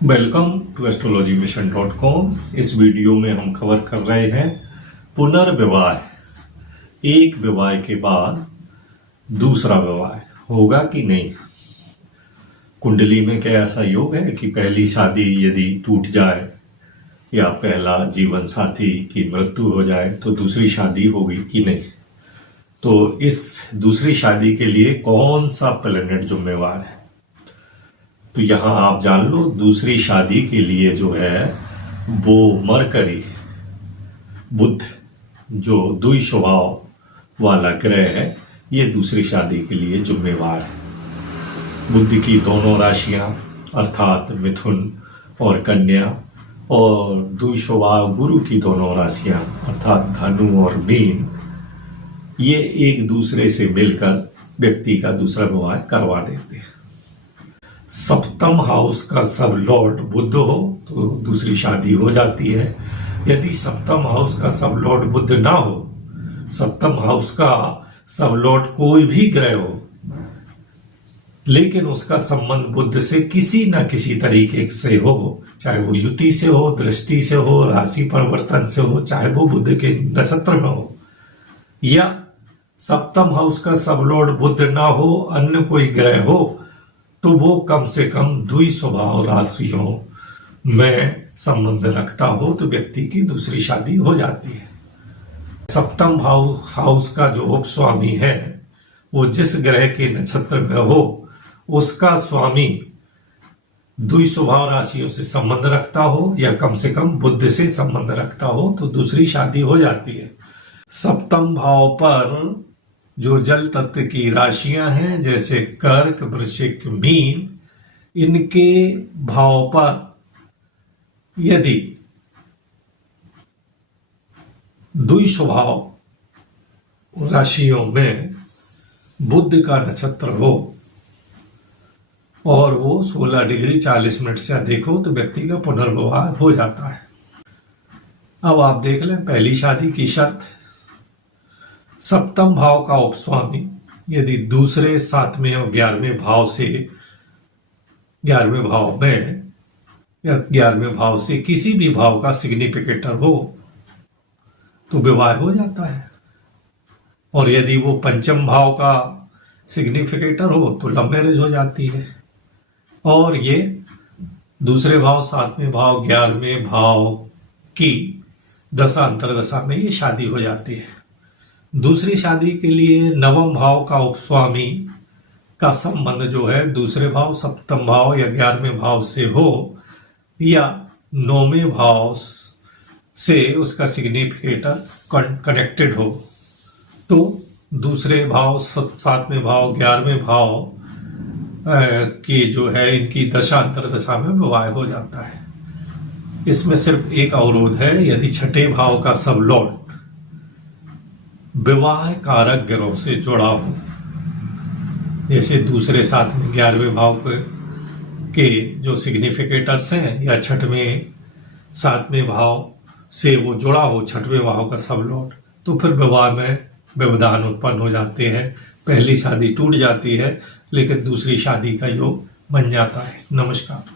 Welcome to astrologymission.com। इस video में हम कवर कर रहे हैं पुनर्विवाह। एक विवाह के बाद दूसरा विवाह होगा कि नहीं। कुंडली में क्या ऐसा योग है कि पहली शादी यदि टूट जाए या पहला जीवन साथी की मृत्यु हो जाए तो दूसरी शादी होगी कि नहीं। तो इस दूसरी शादी के लिए कौन सा प्लेनेट जिम्मेवार है, तो यहां आप जान लो। दूसरी शादी के लिए जो है वो मरकरी, बुध, जो द्वि स्वभाव वाला ग्रह है, ये दूसरी शादी के लिए जिम्मेवार है। बुध की दोनों राशियां अर्थात मिथुन और कन्या, और द्वि स्वभाव गुरु की दोनों राशियां अर्थात धनु और मीन, ये एक दूसरे से मिलकर व्यक्ति का दूसरा विवाह करवा देते हैं। सप्तम हाउस का सब लॉर्ड बुध हो तो दूसरी शादी हो जाती है। यदि सप्तम हाउस का सब लॉर्ड बुध ना हो, सप्तम हाउस का सब लॉर्ड कोई भी ग्रह हो, लेकिन उसका संबंध बुध से किसी न किसी तरीके से हो, चाहे वो युति से हो, दृष्टि से हो, राशि परिवर्तन से हो, चाहे वो बुध के नक्षत्र में हो, या सप्तम हाउस का सब लॉर्ड बुध ना हो, अन्य कोई ग्रह हो, तो वो कम से कम द्वि स्वभाव राशियों में संबंध रखता हो तो व्यक्ति की दूसरी शादी हो जाती है। सप्तम हाउस का जो उपस्वामी है वो जिस ग्रह के नक्षत्र में हो, उसका स्वामी द्वि स्वभाव राशियों से संबंध रखता हो या कम से कम बुध से संबंध रखता हो तो दूसरी शादी हो जाती है। सप्तम भाव पर जो जल तत्व की राशियां हैं जैसे कर्क, वृश्चिक, मीन, इनके भाव पर यदि द्वि स्वभाव राशियों में बुध का नक्षत्र हो और वो 16 डिग्री 40 मिनट से अधिक हो तो व्यक्ति का पुनर्विवाह हो जाता है। अब आप देख लें पहली शादी की शर्त। सप्तम भाव का उपस्वामी यदि दूसरे, 7वें और 11वें भाव से 11वें भाव में या 11वें भाव से किसी भी भाव का सिग्निफिकेटर हो तो विवाह हो जाता है, और यदि वो पंचम भाव का सिग्निफिकेटर हो तो लव मैरिज हो जाती है। और ये दूसरे भाव, 7वें भाव, 11वें भाव की दशा अंतरदशा में ये शादी हो जाती है। दूसरी शादी के लिए नवम भाव का उपस्वामी का संबंध जो है दूसरे भाव, सप्तम भाव या 11वें भाव से हो, या 9वें भाव से उसका सिग्निफिकेटर कनेक्टेड हो तो दूसरे भाव, 7वें भाव, 11वें भाव की जो है इनकी दशा अंतरदशा में विवाह हो जाता है। इसमें सिर्फ एक अवरोध है, यदि छठे भाव का सब लॉर्ड विवाह कारक ग्रहों से जुड़ा हो, जैसे दूसरे, 7वें, 11वें भाव के जो सिग्निफिकेटर्स हैं, या 6वें, 7वें भाव से वो जुड़ा हो, 6वें भाव का सब लॉर्ड, तो फिर विवाह में व्यवधान उत्पन्न हो जाते हैं। पहली शादी टूट जाती है लेकिन दूसरी शादी का योग बन जाता है। नमस्कार।